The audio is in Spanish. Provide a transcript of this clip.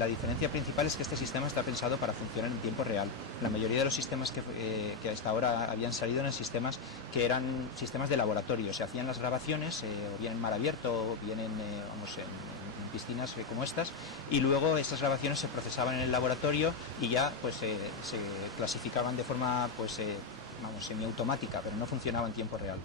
la diferencia principal es que este sistema está pensado para funcionar en tiempo real. La mayoría de los sistemas que hasta ahora habían salido eran sistemas que eran sistemas de laboratorio. Se hacían las grabaciones, o bien en mar abierto, o bien en piscinas como estas, y luego estas grabaciones se procesaban en el laboratorio y ya pues se clasificaban de forma semiautomática, pero no funcionaba en tiempo real.